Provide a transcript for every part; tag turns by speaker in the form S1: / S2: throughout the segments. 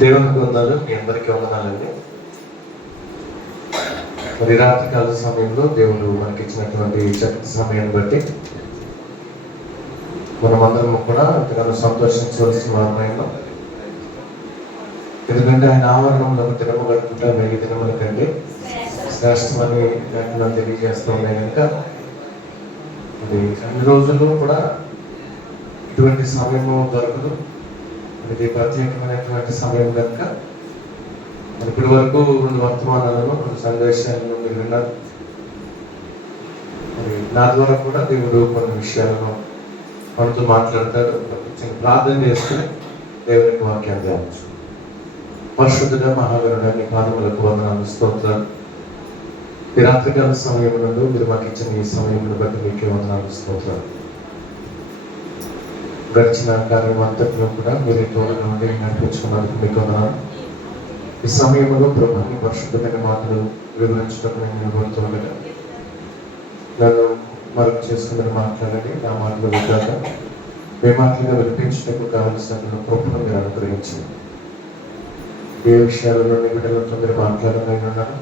S1: దేవునికి వందనాలు మీ అందరికీ వందనాలండి. మరి రాత్రి కాల సమయంలో దేవుడు మనకి ఇచ్చినటువంటి చక్కటి సమయాన్ని బట్టి మనమందరం కూడా ఎంతగానో సంతోషించవలసిన వారమైనా ఎందుకంటే ఆయన ఆవరణంలో ఒక దినము గడుపుతా వెయ్యి దినముల కంటే శ్రేష్టమని లేఖనాలు తెలియజేస్తూ ఉన్నాయి కనుక మరి అన్ని రోజుల్లో కూడా ఇటువంటి సమయము దొరకదు. ఇది ప్రత్యేకమైనటువంటి సమయం కనుక ఇప్పటి వరకు రెండు వర్తమానాలను రెండు సందేశాలను మీరు విన్నారు. మరి నా ద్వారా కూడా దేవుడు కొన్ని విషయాలను మనతో మాట్లాడతాడు. చిన్న ప్రార్థన చేసుకుని దేవునికి వాక్యం ధ్యానించు. పరిశుద్ధుడ మహాగరుడ నీ పాదములకు వందనాలు స్తోత్రాలు. ఈ రాత్రికాల సమయం నుండి మీరు మాకు ఇచ్చిన ఈ సమయం బట్టి మీకే వందనాలు స్తోత్రాలు. గడిచిన కార్యం అంతట్లో కూడా మీరు తోడుగా ఉండి నడిపించుకున్నందుకు మీకు వందనాలు ఈ సమయంలో ప్రభు పరిశుద్ధమైన మాటలు వివరించడం నేను కోరుతుండగా నన్ను మరొక చేసుకుని మాట్లాడండి. నా మాటలు విధాక ఏ మాటలుగా వినిపించడానికి కావలసిన కృపను మీరు అనుగ్రహించింది ఏ విషయాలలో నీ బిడ్డలతో మీరు మాట్లాడాలని ఉన్నాను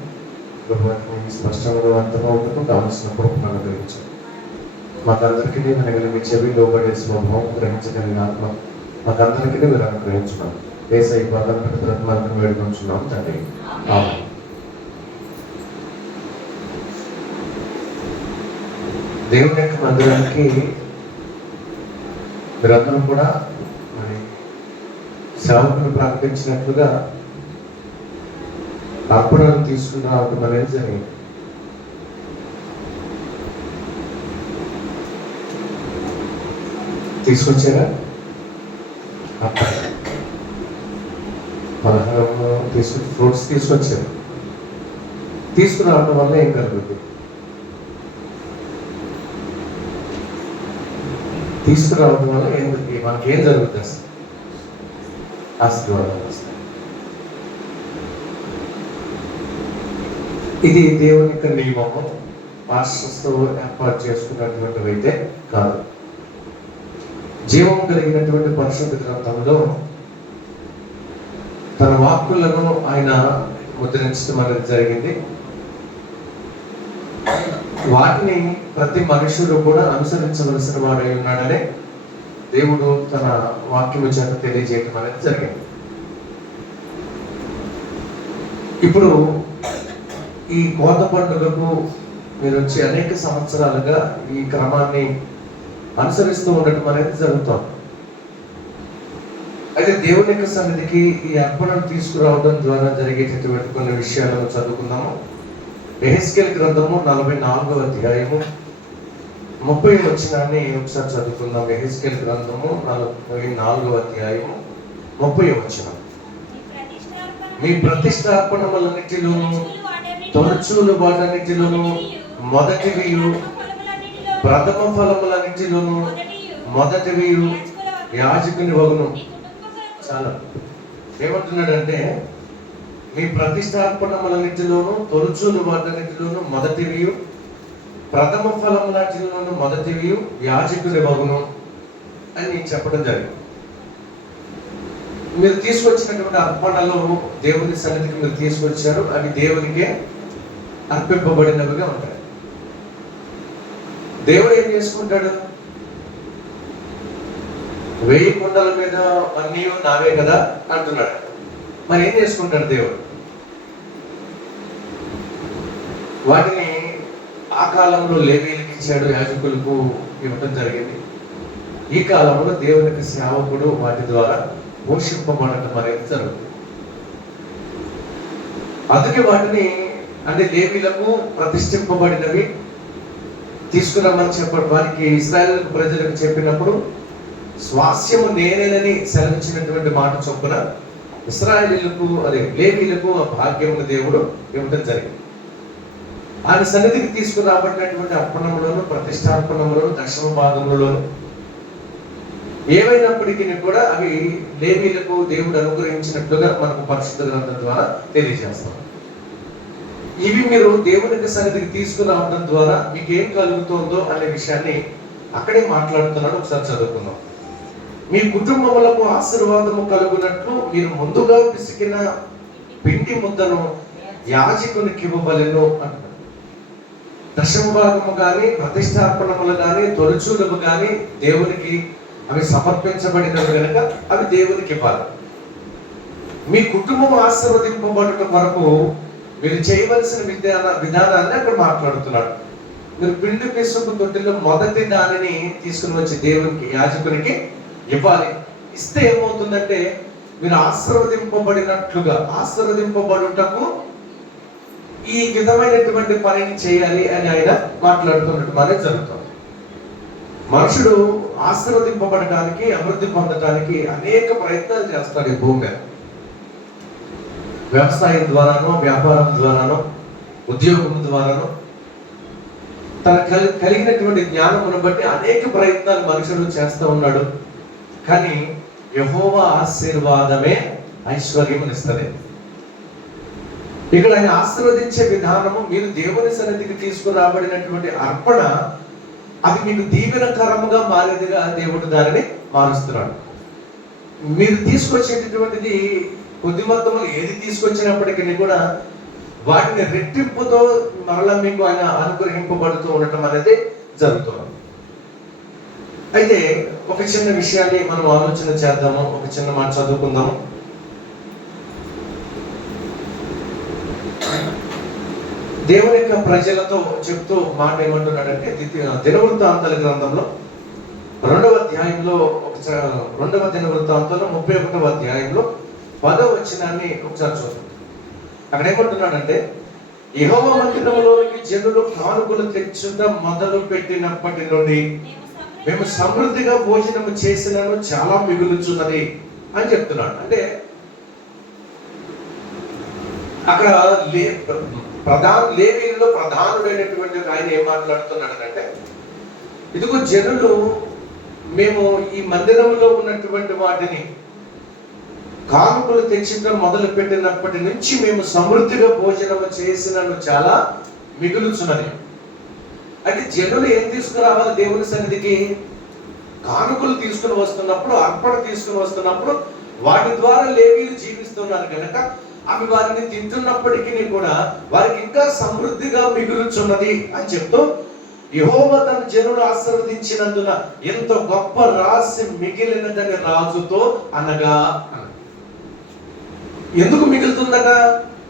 S1: ప్రభు స్పష్టంగా అర్థమవుతుందో కావలసిన కృపను అనుగ్రహించండి. మాకందరికీ వినగలిగే మీ చెవి లోబడే స్వభావం గ్రహించగలిగిన ఆత్మ. మాకందరికీ మీరు అనుగ్రహించున్నాం ఏసై పదం ప్రతిరత్మాలను వేడుకుంటున్నాం తండ్రి. దేవుని యొక్క మందిరానికి మీరందరూ కూడా మరి సేవకులు ప్రకటించినట్లుగా అర్పణలు తీసుకుని రావడం అనేది జరిగింది? తీసుకొచ్చారా? పలహారం తీసుకు ఫ్రూట్స్ తీసుకొచ్చారు. తీసుకురావడం వల్ల ఏం కలుగుతుంది తీసుకురావడం వల్ల ఏం మనకి ఏం జరుగుతుంది? అసలు ఆశీర్వాదాలు వస్తాయి ఇది దేవుని యొక్క నియమము. పాస్టర్స్తో ఏర్పాటు చేసుకున్నటువంటివైతే అయితే కాదు. జీవం కలిగినటువంటి పరిశుద్ధ గ్రంథంలో తన వాక్కులను ఆయన ముద్రించడం అనేది జరిగింది. వాటిని ప్రతి మనుషుడు కూడా అనుసరించవలసిన వాడై ఉన్నాడనే దేవుడు తన వాక్యము చేత తెలియజేయటం అనేది జరిగింది. ఇప్పుడు ఈ కోత పండుగకు మీరు వచ్చి అనేక సంవత్సరాలుగా ఈ క్రమాన్ని అనుసరిస్తూ ఉండటం అనేది జరుగుతుంది. అయితే దేవుని యొక్క సన్నిధికి ఈ అర్పణను తీసుకురావడం ద్వారా జరిగేటటువంటి కొన్ని విషయాలను చదువుకుందాము. ఎహెస్కేల్ గ్రంథము నలభై నాలుగవ అధ్యాయము ముప్పై వచ్చినాన్ని ఒకసారి చదువుకుందాం ఎహెస్కేల్ గ్రంథము నలభై నాలుగవ అధ్యాయము ముప్పై వచ్చిన మీ ప్రతిష్టార్పణములన్నిటిలోను తొలచూలు వాటన్నిటిలోను మొదటివియు ప్రథమ ఫలములన్నిటిలోను వీరు యాజకుని వగును. చాలా. ఏమంటున్నాడంటే మీ ప్రతిష్టార్పణములన్నిటిలోను తొలుచూలు వాటన్నిటిలోను మొదటివి ప్రథమ ఫలములన్నిటిలోను మొదటివి యాజకుని వగును అని చెప్పడం జరిగింది. మీరు తీసుకొచ్చినటువంటి అర్పణలు దేవుని సన్నిధికి మీరు తీసుకొచ్చారు అవి దేవునికే అర్పింపబడినవిగా ఉంటాయి. దేవుడు ఏం చేసుకుంటాడు? వెయ్యి కుండల మీద అన్నీ నావే కదా అంటున్నాడు. మరి ఏం చేసుకుంటాడు దేవుడు? వాటిని ఆ కాలంలో లేవీలకు ఇచ్చాడు యాజకులకు ఇవ్వటం జరిగింది. ఈ కాలంలో దేవునికి సేవకుడు వాటి ద్వారా పోషింపబడటం అనేది జరుగుతుంది. అందుకే వాటిని అంటే లేవీలకు ప్రతిష్ఠింపబడినవి తీసుకురమ్మని చెప్పడం వారికి ఇస్రాయల్ ప్రజలకు చెప్పినప్పుడు స్వాస్యము నేనేనని సెలవిచ్చినటువంటి మాట చొప్పున ఇస్రాయలీలకు అదే లేవీలకు ఆ భాగ్యమును దేవుడు ఇవ్వడం జరిగింది. ఆయన సన్నిధికి తీసుకురాబడినటువంటి అర్పణములను ప్రతిష్టార్పణములను దక్షిణ భాగములను ఏవైనప్పటికీ కూడా అవి లేవీలకు దేవుడు అనుగ్రహించినట్లుగా మనకు పరిశుద్ధ గ్రంథం ద్వారా తెలియజేస్తాం. ఇవి మీరు దేవునికి సన్నిధికి తీసుకురావడం ద్వారా మీకు ఏం కలుగుతుందో అనే విషయాన్ని అక్కడే మాట్లాడుతున్నాడు. ఒకసారి చదువుకుందాం. మీ కుటుంబములకు ఆశీర్వాదము కలుగునట్లు మీరు ముందుగా పిసికిన పిండి ముద్దను యాజకునికి ఇవ్వబలను అంటారు దశమ భాగము కానీ ప్రతిష్టాపనములు కానీ తొలచూలము కానీ దేవునికి అవి సమర్పించబడినవి కనుక అవి దేవునికి ఇవ్వాలి. మీ కుటుంబం ఆశీర్వదింపబడటం వరకు మీరు చేయవలసిన విధాన విధానాన్ని అక్కడ మాట్లాడుతున్నాడు. మీరు పిండి పిసుపు తొట్టిలో మొదటి దానిని తీసుకుని వచ్చి దేవునికి యాజకునికి ఇవ్వాలి. ఇస్తే ఏమవుతుందంటే మీరు ఆశీర్వదింపబడినట్లుగా ఆశీర్వదింపబడుటకు ఈ విధమైనటువంటి పనిని చేయాలి అని ఆయన మాట్లాడుతున్నట్టు మనకి జరుగుతుంది. మనుషుడు ఆశీర్వదింపబడటానికి అభివృద్ధి పొందడానికి అనేక ప్రయత్నాలు చేస్తాడు ఈ భూమి మీద. వ్యవసాయం ద్వారానో వ్యాపారం ద్వారానో ఉద్యోగం ద్వారానో తన కలి కలిగినటువంటి జ్ఞానమును బట్టి అనేక ప్రయత్నాలు మనుషుడు చేస్తూ ఉన్నాడు. కానీ యహోవ ఆశీర్వాదమే ఐశ్వర్యమునిస్తుంది ఇక్కడ ఆయన ఆశీర్వదించే విధానము మీరు దేవుని సన్నిధికి తీసుకురాబడినటువంటి అర్పణ అది మీకు దీవెనకరముగా మారేదిగా దేవుడు దానిని మారుస్తున్నాడు. మీరు తీసుకొచ్చేటటువంటిది కొద్ది మొత్తంలో ఏది తీసుకొచ్చినప్పటికీ కూడా వాటిని రెట్టింపుతో మరలా మీకు ఆయన అనుగ్రహింపబడుతూ ఉండటం అనేది జరుగుతుంది అయితే ఒక చిన్న విషయాన్ని మనం ఆలోచన చేద్దాము ఒక చిన్న మాట చదువుకుందాము. దేవుని యొక్క ప్రజలతో చెప్తూ మాట ఏమంటున్నాడంటే ద్వితీయ దినవృత్తాంతాల గ్రంథంలో రెండవ అధ్యాయంలో ఒక చ- రెండవ దినవృత్తాంతంలో ముప్పై ఒకటవ అధ్యాయంలో పదవ వచనాన్ని ఒకసారి చూద్దాం. అక్కడ ఏమంటున్నాడంటే యహోవ మందిరంలోనికి జనులు కానుకలు తెచ్చుట మొదలు పెట్టినప్పటి నుండి మేము సమృద్ధిగా భోజనము చేసినను చాలా మిగులుచున్నది అని చెప్తున్నాడు. అంటే అక్కడ లే ప్రధాన లేవీలో ప్రధానుడైనటువంటి ఆయన ఏం మాట్లాడుతున్నాడంటే ఇదిగో జనులు మేము ఈ మందిరంలో ఉన్నటువంటి వాటిని కానుకలు తెచ్చిన మొదలు పెట్టినప్పటి నుంచి మేము సమృద్ధిగా భోజనము చేసినను చాలా మిగులుచున్నది అంటే జనులు ఏం తీసుకురావాలి దేవుని సన్నిధికి కానుకలు తీసుకుని వస్తున్నప్పుడు అర్పణ తీసుకుని వస్తున్నప్పుడు వాటి ద్వారా లేవీలు జీవిస్తున్నారు కనుక అవి వారిని తింటున్నప్పటికీ కూడా వారికి ఇంకా సమృద్ధిగా మిగులుచున్నది అని చెప్తూ యహోవ తన జనులు ఆశీర్వదించినందున ఎంతో గొప్ప రాసి మిగిలినదని రాజుతో అనగా అన్నాడు. ఎందుకు మిగులుతుందట?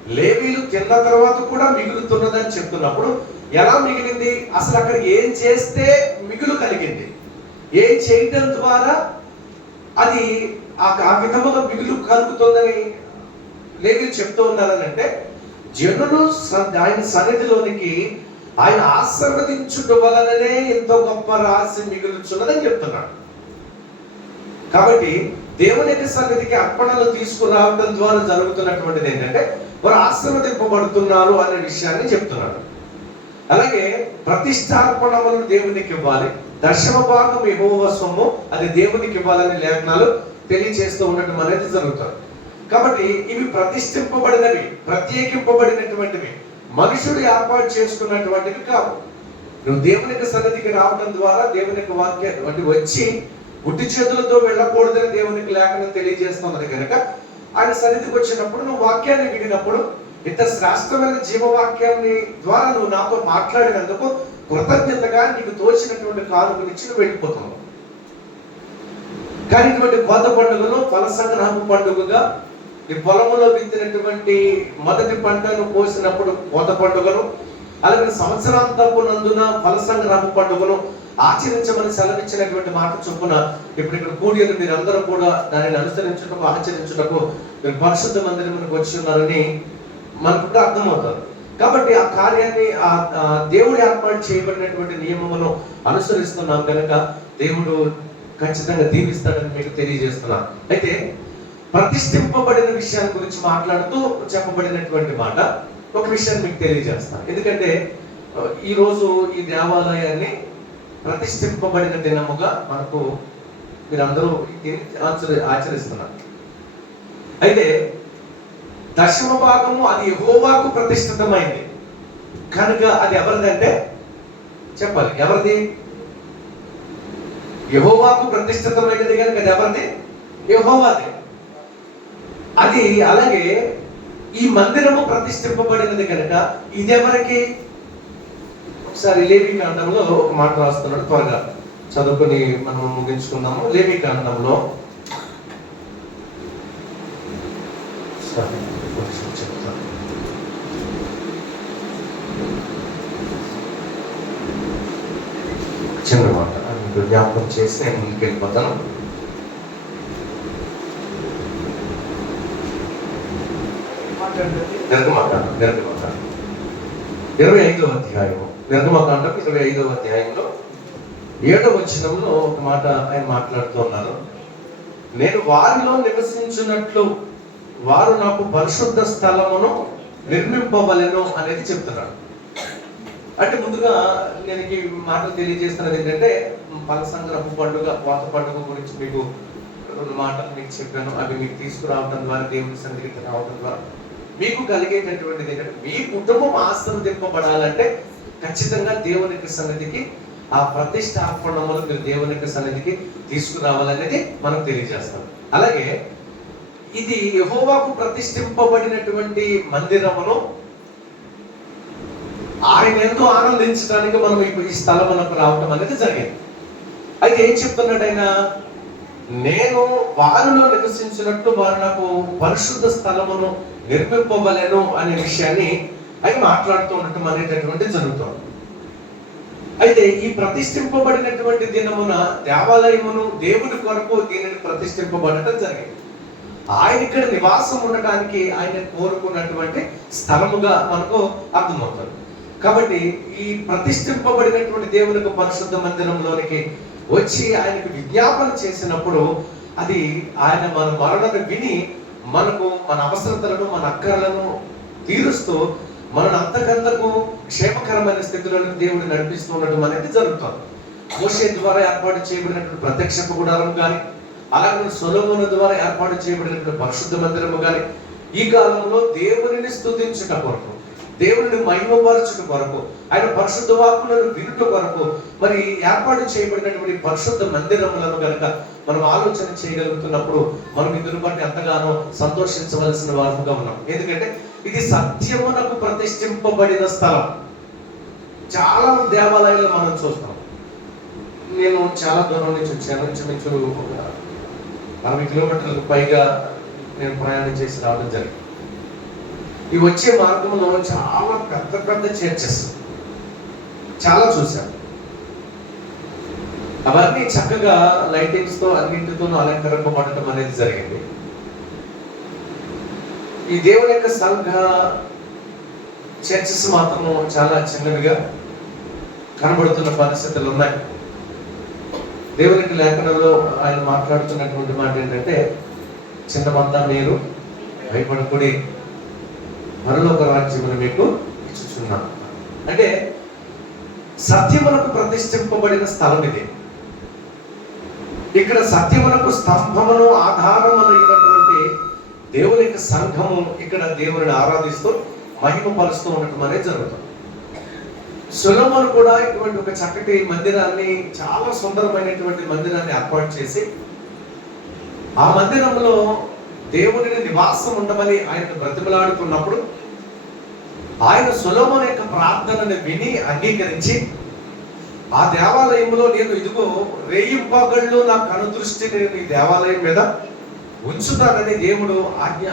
S1: లేవీలు తిన్న తర్వాత కూడా మిగులుతున్నదని చెప్తున్నప్పుడు ఎలా మిగిలింది? అసలు అక్కడ ఏం చేస్తే మిగులు కలిగింది? ఏం చేయడం ద్వారా అది ఆ ఆ విధముగా మిగులు కలుగుతుందని లేవీలు చెప్తూ ఉన్నారనంటే జనులు స- ఆయన సన్నిధిలోనికి ఆయన ఆశీర్వదించుట వలననే ఎంతో గొప్ప రాసి మిగులుచున్నదని చెప్తున్నాడు. కాబట్టి దేవుని యొక్క సన్నిధికి అర్పణలు తీసుకురావడం ద్వారా జరుగుతున్నటువంటిది ఏంటంటే వారు ఆశీర్వదింపబడుతున్నారు అనే విషయాన్ని చెప్తున్నాడు. అలాగే ప్రతిష్టార్పణములను దేవునికి ఇవ్వాలి. దశమ భాగం యెహోవా సొమ్ము అది దేవునికి ఇవ్వాలని లేఖనాలు తెలియజేస్తూ ఉండటం అనేది జరుగుతుంది. కాబట్టి ఇవి ప్రతిష్ఠింపబడినవి ప్రత్యేకింపబడినటువంటివి. మనుషుడు ఏర్పాటు చేసుకున్నటువంటివి కావు. నువ్వు దేవునికి సన్నిధికి రావడం ద్వారా దేవునికి వాక్య వంటి వచ్చి గుడ్డి చేతులతో వెళ్ళకూడదని దేవునికి లేఖనం తెలియజేస్తున్నది కనుక ఆయన సన్నిధికి వచ్చినప్పుడు నువ్వు వాక్యాన్ని విడినప్పుడు ఇంత శ్రేష్టమైన జీవవాక్యాన్ని ద్వారా నువ్వు నాతో మాట్లాడినందుకు కృతజ్ఞతగా నీకు తోచినటువంటి కానుకనిచ్చి నువ్వు వెళ్ళిపోతున్నావు కానీ ఇటువంటి కోత పండుగను ఫల సంగ్రహపు పండుగగా ఈ పొలంలో విత్తినటువంటి మొదటి పంటను కోసినప్పుడు కోత పండుగను అలాగే సంవత్సరాంతపు నందున ఫల సంగ్రహపు పండుగను ఆచరించమని సెలవిచ్చినటువంటి మాట చొప్పున ఇప్పుడు ఇక్కడ కూడి మీరందరూ కూడా దానిని అనుసరించటకు ఆచరించటకు మీరు పరిశుద్ధ మందిరమునికి వచ్చి ఉన్నారని మనకు కూడా అర్థమవుతుంది. కాబట్టి ఆ కార్యాన్ని ఆ దేవుడు ఏర్పాటు చేయబడినటువంటి నియమమును అనుసరిస్తున్నాం కనుక దేవుడు ఖచ్చితంగా దీవిస్తాడని మీకు తెలియజేస్తున్నాను అయితే ప్రతిష్ఠింపబడిన విషయాన్ని గురించి మాట్లాడుతూ చెప్పబడినటువంటి మాట ఒక విషయాన్ని మీకు తెలియజేస్తాను. ఎందుకంటే ఈరోజు ఈ దేవాలయాన్ని ప్రతిష్ఠింపబడిన దినముగా మనకు మీరందరూ ఆచరి ఆచరిస్తున్నారు. అయితే దశమ భాగము అది యహోవాకు ప్రతిష్ఠితమైంది. కనుక అది ఎవరిదంటే? చెప్పాలి ఎవరిది? యహోవాకు ప్రతిష్ఠితమైనది కనుక అది ఎవరిది? యహోవాది. అది అలాగే ఈ మందిరము ప్రతిష్ఠింపబడినది కనుక ఇది ఎవరికి? ఒకసారి లేవి కాండంలో ఒక మాట రాస్తున్నాడు త్వరగా. చదువుకొని మనం ముగించుకుందాము. లేవి కాండంలో సారీ, ఒక నిమిషం చెప్తాను. చిన్న మాట. అది మీకు జ్ఞాపకం చేసి నేను ముందుకు వెళ్ళిపోతాను. నిర్గమకాండం నిర్గమకాండం ఇరవై ఐదవ అధ్యాయం నిర్గమకాండం ఇరవై ఐదవ అధ్యాయంలో ఏడవ వచనంలో ఒక మాట ఆయన మాట్లాడుతూ ఉన్నారు. నేను వారిలో నివసించినట్లు వారు నాకు పరిశుద్ధ స్థలమును నిర్మింపవలను అనేది చెప్తున్నాడు. అంటే ముందుగా నేను ఈ మాటలు తెలియజేస్తున్నది ఏంటంటే ఫలసంగ్రహం పండుగ కోత పండుగ గురించి మీకు రెండు మాటలు మీకు చెప్పాను. అవి మీకు తీసుకురావడం ద్వారా దేవుని సన్నిధికి రావడం ద్వారా మీకు కలిగేటటువంటిది ఏంటంటే మీ కుటుంబం ఆశ్రదింపబడాలంటే ఖచ్చితంగా దేవునికి సన్నిధికి ఆ ప్రతిష్టాపనములు మీరు దేవునికి సన్నిధికి తీసుకురావాలనేది మనం తెలియజేస్తాం. అలాగే ఇది యహోవాకు ప్రతిష్ఠింపబడినటువంటి మందిరమును ఆయన ఎంతో ఆనందించడానికి మనం ఈ స్థలం మనకు రావటం అనేది జరిగింది. అయితే ఏం చెప్తున్నాడు ఆయన? నేను వారిలో నివసించినట్లు వారు నాకు పరిశుద్ధ స్థలమును నిర్మింపవలెను అనే విషయాన్ని అవి మాట్లాడుతూ ఉండటం అనేటటువంటి జరుగుతుంది. అయితే ఈ ప్రతిష్ఠింపబడినటువంటి దినమున దేవాలయమును దేవుని కొరకు దీనిని ప్రతిష్ఠింపబడటం జరిగింది. ఆయన ఇక్కడ నివాసం ఉండటానికి ఆయన కోరుకున్నటువంటి స్థలముగా మనకు అర్థమవుతుంది. కాబట్టి ఈ ప్రతిష్ఠింపబడినటువంటి దేవునికి పరిశుద్ధ మందిరంలోనికి వచ్చి ఆయనకు విజ్ఞాపన చేసినప్పుడు అది ఆయన మన మరణను విని మనకు మన అవసరతలను మన అక్కర్లను తీరుస్తూ మనల్ని అంతకంతకు క్షేమకరమైన స్థితిలోకి దేవుడు నడిపిస్తూ ఉండటం అనేది జరుగుతుంది. మోషే ద్వారా ఏర్పాటు చేయబడినటువంటి ప్రత్యక్ష గుడారం కానీ అలాగే సొలమున ద్వారా ఏర్పాటు చేయబడినటువంటి పరిశుద్ధ మందిరము కానీ ఈ కాలంలో దేవునిని స్థుతించుట కొరకు దేవుని మహిమపరచుట కొరకు ఆయన పరిశుద్ధ వాక్కులను వినుట కొరకు మరి ఏర్పాటు చేయబడినటువంటి పరిశుద్ధ మందిరములను కనుక మనం ఆలోచన చేయగలుగుతున్నప్పుడు మనం ఇందును బట్టి ఎంతగానో సంతోషించవలసిన వారముగా ఉన్నాం. ఎందుకంటే ఇది సత్యమునకు ప్రతిష్ఠింపబడిన స్థలం. చాలా దేవాలయాలు మనం చూస్తాం. నేను చాలా దూరం నుంచి వచ్చాను ఇంచుమించు ఒక అరవై కిలోమీటర్లకు పైగా నేను ప్రయాణం చేసి రావడం జరిగింది. ఈ వచ్చే మార్గంలో చాలా పెద్ద పెద్ద చర్చెస్ చాలా చూశాను. అవన్నీ చక్కగా లైటింగ్స్తో అన్నింటితోనూ అలంకరింపబడటం అనేది జరిగింది. ఈ దేవుని యొక్క సంఘ చర్చస్ మాత్రం చాలా చిన్నవిగా కనబడుతున్న పరిస్థితులు ఉన్నాయి. దేవునికి లేఖనంలో ఆయన మాట్లాడుతున్నటువంటి మాట ఏంటంటే చిన్నమంతా మీరు భయపడకూడి. మరొక రాజ్యమును మీకు ఇచ్చుచున్నాను. అంటే సత్యమునకు ప్రతిష్ఠింపబడిన స్థలం ఇది ఇక్కడ సత్యమునకు స్తంభమును ఆధారమును అయినటువంటి దేవుని యొక్క సంఘము ఇక్కడ దేవుని ఆరాధిస్తూ మహిమపరుస్తూ ఉండటం అనేది జరుగుతుంది. సులభను కూడా ఇటువంటి ఒక చక్కటి మందిరాన్ని చాలా సుందరమైనటువంటి మందిరాన్ని ఏర్పాటు చేసి ఆ మందిరంలో దేవుని నివాసం ఉండమని ఆయన బ్రతిమలాడుతున్నప్పుడు ఆయన సులభం యొక్క ప్రార్థనను విని అంగీకరించి ఆ దేవాలయంలో నేను ఇదిగో రేయింపగళ్ళు నా కనుదృష్టి నేను ఈ దేవాలయం మీద ఉంచుతానని దేవుడు ఆజ్ఞ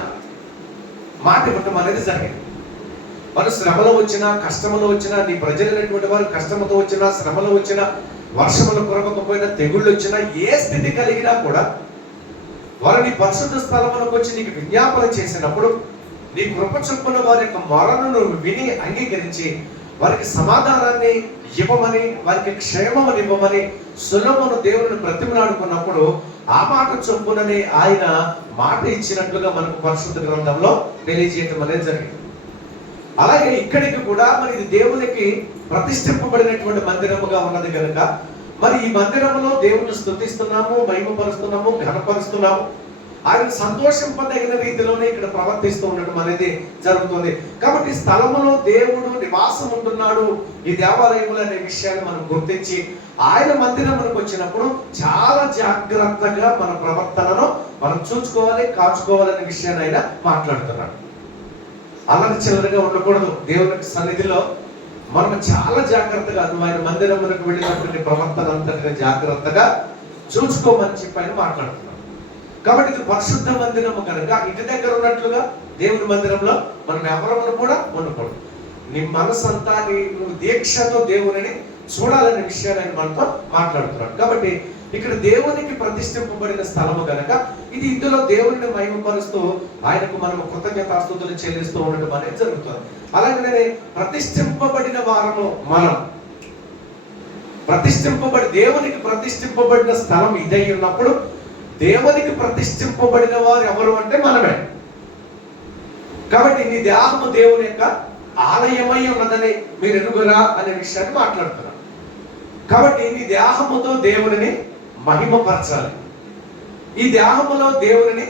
S1: మాట ఇవ్వటం అనేది జరిగింది. వారు శ్రమలో వచ్చినా కష్టములో వచ్చినా నీ ప్రజలైనటువంటి వారు కష్టముతో వచ్చినా శ్రమలో వచ్చినా వర్షములు కొరకపోయినా తెగుళ్ళు వచ్చినా ఏ స్థితి కలిగినా కూడా వారు నీ పరిశుద్ధ స్థలములకు వచ్చి నీకు విజ్ఞాపన చేసినప్పుడు నీ కృప చొప్పున వారి యొక్క మరణను నువ్వు విని అంగీకరించి వారికి సమాధానాన్ని ఇవ్వమని వారికి క్షేమమును ఇవ్వమని సులభమును దేవుని బ్రతిమలాడుకున్నప్పుడు ఆ మాట చొప్పుననే ఆయన మాట ఇచ్చినట్లుగా మనకు పరిశుద్ధ గ్రంథంలో తెలియజేయటం అనేది జరిగింది. అలాగే ఇక్కడికి కూడా మరి ఇది దేవునికి ప్రతిష్ఠింపబడినటువంటి మందిరముగా ఉన్నది కనుక మరి ఈ మందిరంలో దేవుని స్థుతిస్తున్నాము మహిమపరుస్తున్నాము ఘనపరుస్తున్నాము ఆయన సంతోషింపదగిన రీతిలోనే ఇక్కడ ప్రవర్తిస్తూ ఉండడం అనేది జరుగుతుంది. కాబట్టి స్థలములో దేవుడు నివాసం ఉంటున్నాడు ఈ దేవాలయములు అనే విషయాన్ని మనం గుర్తించి ఆయన మందిరములకు వచ్చినప్పుడు చాలా జాగ్రత్తగా మన ప్రవర్తనను మనం చూసుకోవాలి కాచుకోవాలనే విషయాన్ని ఆయన మాట్లాడుతున్నాడు. అల్లరి చిల్లరగా ఉండకూడదు. దేవుని సన్నిధిలో మనం చాలా జాగ్రత్తగా నువ్వు ఆయన మందిరములకు వెళ్ళినటువంటి ప్రవర్తన అంతటిని జాగ్రత్తగా చూసుకోమని చెప్పి ఆయన మాట్లాడుతున్నాడు. కాబట్టి ఇది పరిశుద్ధ మందిరము కనుక ఇంటి దగ్గర ఉన్నట్లుగా దేవుని మందిరంలో మనం ఎవరమును కూడా ఉండకూడదు. నీ మనసు అంతా నీ నువ్వు దీక్షతో దేవుని చూడాలనే విషయాన్ని ఆయన మనతో మాట్లాడుతున్నాడు. కాబట్టి ఇక్కడ దేవునికి ప్రతిష్ఠింపబడిన స్థలము కనుక ఇది ఇందులో దేవుడిని మహిమపరుస్తూ ఆయనకు మనం కృతజ్ఞతాస్తుతులు చెల్లిస్తూ ఉండడం అనేది జరుగుతుంది. అలాగే ప్రతిష్ఠింపబడిన వారము మనం. ప్రతిష్ఠింపబడి దేవునికి ప్రతిష్ఠింపబడిన స్థలం ఇదై ఉన్నప్పుడు దేవునికి ప్రతిష్ఠింపబడిన వారు ఎవరు అంటే మనమే. కాబట్టి నీ దేహము దేవుని యొక్క ఆలయమై ఉన్నదని మీరు ఎరుగురా అనే విషయాన్ని మాట్లాడుతున్నాను. కాబట్టి నీ దేహముతో దేవునిని మహిమపరచాలి. ఈ దేహములో దేవునిని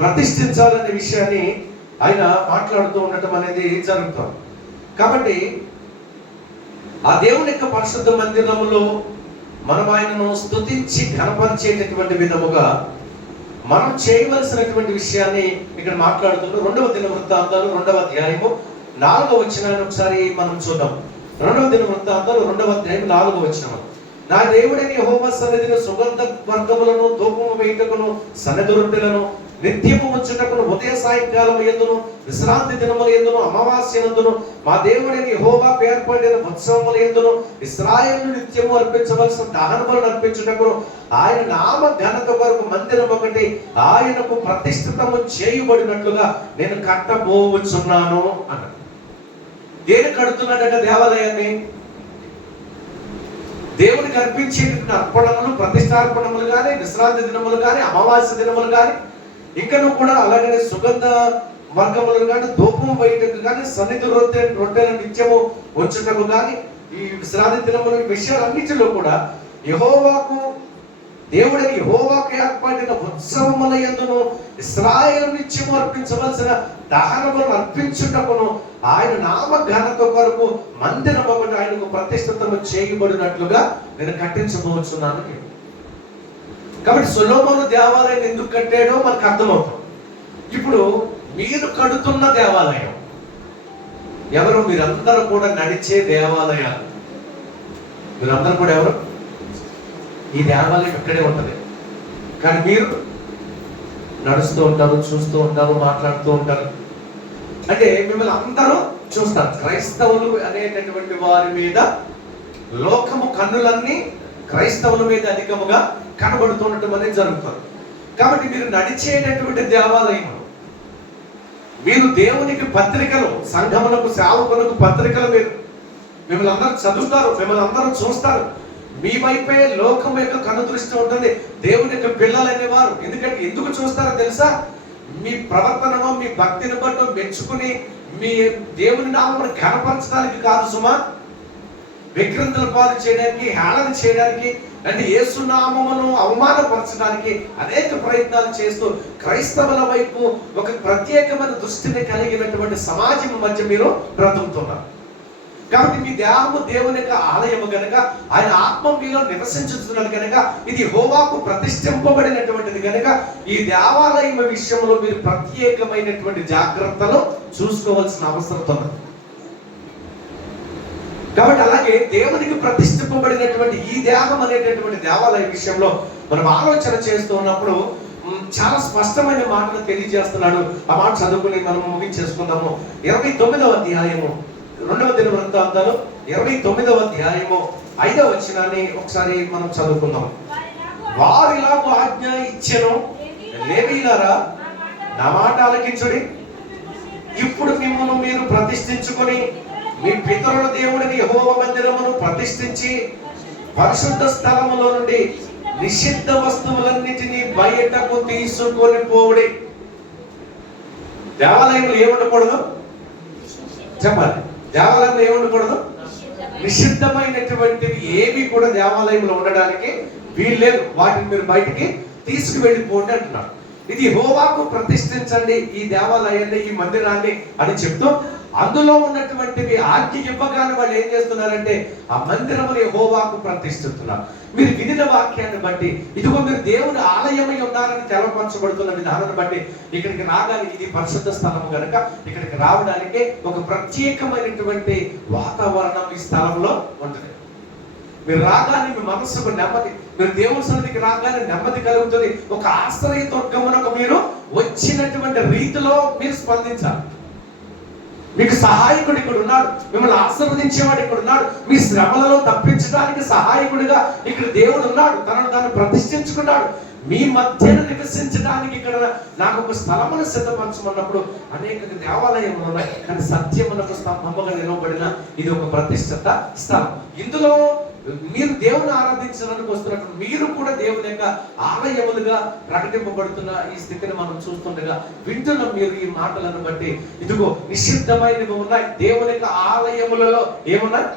S1: ప్రతిష్ఠించాలనే విషయాన్ని ఆయన మాట్లాడుతూ ఉండటం అనేది జరుగుతుంది. కాబట్టి ఆ దేవుని యొక్క పరిశుద్ధ మందిరములో మనం ఆయనను స్తుతించి ఘనపరిచేటటువంటి విధముగా మనం చేయవలసినటువంటి విషయాన్ని ఇక్కడ మాట్లాడుతున్నాం రెండవ దిన వృత్తాంతాలు రెండవ అధ్యాయము నాలుగవ వచనాన్ని ఒకసారి మనం చూద్దాం. రెండవ దిన వృత్తాంతాలు రెండవ అధ్యాయం నాలుగవ వచనం నా దేవుడిని హోమ సన్నిధిని సుగంధ వర్గములను ధూపము వేయుటకును సన్నది రొట్టెలను నిత్యము వచ్చేటప్పుడు ఉదయ సాయంకాలం ఎందును? విశ్రాంతి దినముల ఎందును? అమావాస్య నందును? మా దేవుడిని హోమా పేర్పడిన ఉత్సవముల ఎందును? ఇస్రాయలు నిత్యము అర్పించవలసిన దహనములను అర్పించుటకును ఆయన నామ ఘనత కొరకు మందిరం ఒకటి ఆయనకు ప్రతిష్ఠితము చేయబడినట్లుగా నేను కట్టబోవచ్చున్నాను అన్నాడు దేని కడుతున్నాడట దేవాలయాన్ని? దేవునికి అర్పించేటువంటి అర్పణములు ప్రతిష్టార్పణములు కానీ విశ్రాంతి దినములు కానీ అమావాస్య దినములు కానీ ఇంకను కూడా అలాగనే సుగంధ వర్గములను కానీ ధూపం వేయటకు కానీ సన్నిధి రొట్టె రొట్టెల నిత్యము ఉంచుటకు కానీ ఈ విశ్రాంతి దినములు ఈ విషయాలన్నిటిలో కూడా యహోవాకు దేవుడికి యహోవాకు ఏర్పడిన ఉత్సవముల ఎందును ఇస్రాయల్ నిత్యము అర్పించవలసిన దహనములను అర్పించుటకును ఆయన నామ ఘనత కొరకు మందిరం ఒకటి ఆయనకు ప్రతిష్ఠితము చేయబడినట్లుగా నేను కట్టించబోతున్నాను అని. కాబట్టి సొలోమోను దేవాలయం ఎందుకు కట్టాడో మనకు అర్థమవుతుంది. ఇప్పుడు మీరు కడుతున్న దేవాలయం. ఎవరు మీరందరూ కూడా నడిచే దేవాలయాలు. మీరందరూ కూడా ఎవరు? ఈ దేవాలయం ఇక్కడే ఉంటుంది. కానీ మీరు నడుస్తూ ఉంటారు చూస్తూ ఉంటారు మాట్లాడుతూ ఉంటారు. అంటే మిమ్మల్ని అందరూ చూస్తారు. క్రైస్తవులు అనేటటువంటి వారి మీద లోకము కన్నులన్నీ క్రైస్తవుల మీద అధికముగా కనబడుతుండటం అనేది జరుగుతుంది. కాబట్టి మీరు నడిచేటటువంటి దేవాలయం మీరు దేవునికి పత్రికలు సంఘములకు సేవకులకు పత్రికలు మీరు మిమ్మల్ని అందరూ చదువుతారు మిమ్మల్ని అందరూ చూస్తారు. మీ వైపే లోకం యొక్క కనుదృష్టి ఉంటుంది. దేవుని యొక్క పిల్లలు అనేవారు. ఎందుకంటే ఎందుకు చూస్తారో తెలుసా? మీ ప్రవర్తనను మీ భక్తిని బట్టి మెచ్చుకుని మీ దేవుని నామను ఘనపరచడానికి కాదు సుమా. విక్రంతుల పాలు చేయడానికి హేళన చేయడానికి అంటే ఏసునామమును అవమానపరచడానికి అనేక ప్రయత్నాలు చేస్తూ క్రైస్తవుల వైపు ఒక ప్రత్యేకమైన దృష్టిని కలిగినటువంటి సమాజం మధ్య మీరు బ్రతుకుతున్నారు. కాబట్టి మీ దేహము దేవుని యొక్క ఆలయము గనక ఆయన ఆత్మ మీలో నివసించుతున్నాడు కనుక ఇది హోవాకు ప్రతిష్ఠింపబడినటువంటిది కనుక ఈ దేవాలయం విషయంలో మీరు ప్రత్యేకమైనటువంటి జాగ్రత్తలు చూసుకోవాల్సిన అవసరం ఉన్నది. కాబట్టి అలాగే దేవునికి ప్రతిష్ఠింపబడినటువంటి ఈ దేహం అనేటటువంటి దేవాలయ విషయంలో మనం ఆలోచన చేస్తూ ఉన్నప్పుడు చాలా స్పష్టమైన మాటలు తెలియజేస్తున్నాడు. ఆ మాట చదువుకుని మనం ముగించేసుకుందాము. ఇరవై తొమ్మిదవ అధ్యాయము. రెండవ దిన వృత్తాంతాలు. ఇరవై తొమ్మిదవ అధ్యాయము. ఐదవ వచనాన్ని ఒకసారి మనం చదువుకుందాం. వారిలాగు ఆజ్ఞ ఇచ్చెను. లేవీలారా నా మాట ఆలకించుడి. ఇప్పుడు మిమ్మల్ని మీరు ప్రతిష్ఠించుకొని మీ పితరుల దేవుడిని హోమ మందిరమును ప్రతిష్ఠించి పరిశుద్ధ స్థలములో నుండి నిషిద్ధ వస్తువులన్నిటినీ బయటకు తీసుకొని పోవుడి. దేవాలయంలో ఏముండకూడదు? చెప్పాలి దేవాలయంలో ఏముండకూడదు? నిషిద్ధమైనటువంటివి ఏవి కూడా దేవాలయంలో ఉండడానికి వీల్లేదు. వాటిని మీరు బయటికి తీసుకువెళ్ళిపోండి అంటున్నారు. ఇది హోవాకు ప్రతిష్ఠించండి ఈ దేవాలయాన్ని ఈ మందిరాన్ని అని చెప్తూ అందులో ఉన్నటువంటివి ఆజ్ఞ ఇవ్వగానే వాళ్ళు ఏం చేస్తున్నారంటే ఆ మందిరముని హోవాకు ప్రతిష్ఠిస్తున్నారు. మీరు వినిన వాక్యాన్ని బట్టి ఇదిగో మీరు దేవుని ఆలయమై ఉన్నారని తెలపరచబడుతున్న విధానాన్ని బట్టి ఇక్కడికి రావడానికి ఇది పరిశుద్ధ స్థలము కనుక ఇక్కడికి రావడానికి ఒక ప్రత్యేకమైనటువంటి వాతావరణం ఈ స్థలంలో ఉంటుంది. మీరు రాగానే మీ మనస్సుకు నెమ్మది మీరు దేవుని సన్నిధికి రాగానే నెమ్మది కలుగుతుంది. ఒక ఆశ్రయ దుర్గమునకు మీరు వచ్చినటువంటి రీతిలో మీరు స్పందించాలి. మీకు సహాయకుడు ఇక్కడ ఉన్నాడు. మిమ్మల్ని ఆశీర్వదించేవాడు ఇక్కడ ఉన్నాడు. మీ శ్రమలలో తప్పించడానికి సహాయకుడిగా ఇక్కడ దేవుడు ఉన్నాడు. తనను తాను ప్రతిష్ఠించుకున్నాడు. మీ మధ్యన నివసించడానికి ఇక్కడ నాకు ఒక స్థలమును సిద్ధపరచమన్నప్పుడు అనేక దేవాలయములు ఉన్నాయి. కానీ సత్యమునకు స్తంభముగా నిలవబడిన ఇది ఒక ప్రతిష్ఠిత స్థలం. ఇందులో మీరు దేవుని ఆరాధించడానికి వస్తున్నప్పుడు మీరు కూడా దేవుని యొక్క ఆలయములుగా ప్రకటింపబడుతున్న ఈ స్థితిని మనం చూస్తుండగా వింటున్న మీరు ఈ మాటలను బట్టి ఇదిగో నిషిద్ధమైనవి ఉన్నాయి. దేవుని యొక్క ఆలయములలో ఏమున్నాయి?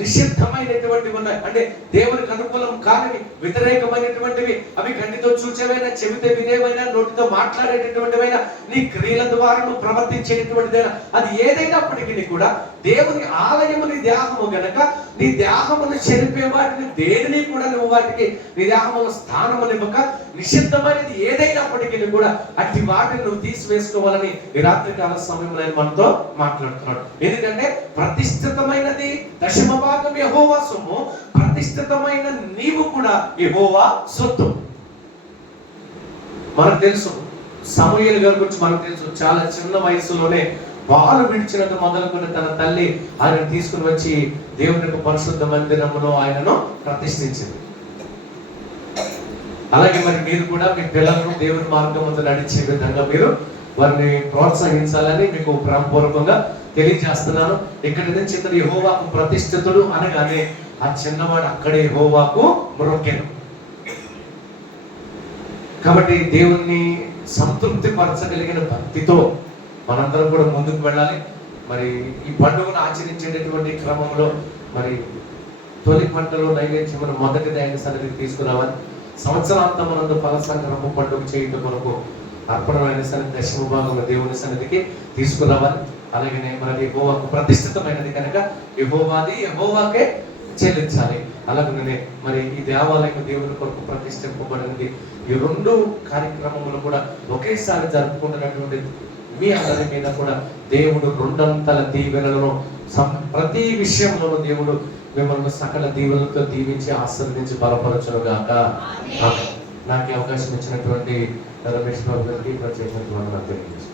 S1: నిషిద్ధమైనటువంటివి ఉన్నాయి. అంటే దేవునికి అనుకూలం కానివి వ్యతిరేకమైనటువంటివి అవి కంటితో చూచేవైనా చెబితే వినేవైనా నోటితో మాట్లాడేటటువంటివైనా నీ క్రియల ద్వారా నువ్వు ప్రవర్తించేటటువంటిదైనా అది ఏదైనప్పటికీ కూడా దేవుని ఆలయము నీ దేహము గనక నీ దేహమును చెరిపే వాటిని దేనిని కూడా నువ్వు వాటికి నీ దేహమును స్థానము నివ్వక నిషిద్ధమైనది ఏదైనప్పటికీ కూడా అట్టి వాటిని నువ్వు తీసివేసుకోవాలని ఈ రాత్రి కాల సమయంలో ఆయన మనతో మాట్లాడుతున్నాడు. ఎందుకంటే ప్రతిష్ఠితమైనది దశమ భాగం యహోవా సొమ్ము ప్రతిష్ఠితమైన నీవు కూడా యహోవా సొత్తు. మనకు తెలుసు సమూహలు గారి గురించి మనకు తెలుసు చాలా చిన్న వయసులోనే పాలు విడిచినట్టు మొదలుకున్న తన తల్లి ఆయన తీసుకుని వచ్చి దేవుని యొక్క పరిశుద్ధ మందిరములో ఆయనను ప్రతిష్ఠించింది. అలాగే మరి మీరు కూడా మీ పిల్లలను దేవుని మార్గం ముందు నడిచే విధంగా మీరు వారిని ప్రోత్సహించాలని మీకు ప్రేమపూర్వకంగా తెలియజేస్తున్నాను. ఇక్కడి నుంచి ఇతను యహోవాకు ప్రతిష్ఠితుడు అనగానే ఆ చిన్నవాడు అక్కడే హోవాకు మ్రొక్కెను కాబట్టి దేవుణ్ణి సంతృప్తి పరచగలిగిన భక్తితో మనందరం కూడా ముందుకు వెళ్ళాలి. మరి ఈ పండుగను ఆచరించేటటువంటి క్రమంలో మరి తొలి పంటలో నైవేద్యం మొదటి దైన సన్నిధికి తీసుకురావాలి. సంవత్సరాంతం మనందు ఫల సంగ్రహము పండుగ చేయటం కొరకు అర్పణమైన సన్నిధి దశమ భాగంలో దేవుని సన్నిధికి తీసుకురావాలి. అలాగే మరి యెహోవాకు ప్రతిష్ఠితమైనది కనుక యెహోవాది యెహోవాకే చెల్లించాలి. అలాగే మరి ఈ దేవాలయం దేవుని కొరకు ప్రతిష్ఠింపబడినది ఈ రెండు కార్యక్రమములు కూడా ఒకేసారి జరుపుకుంటున్నటువంటి మీ అందరి మీద కూడా దేవుడు రెండంతల దీవెనలను ప్రతి విషయంలోనూ దేవుడు మిమ్మల్ని సకల దీవెనలతో దీవించి ఆశీర్వదించి బలపరచును గాక. నాకు అవకాశం ఇచ్చినటువంటి రమేష్ బాబు గారికి ప్రత్యేకమైన వందనాలు తెలియజేస్తున్నాను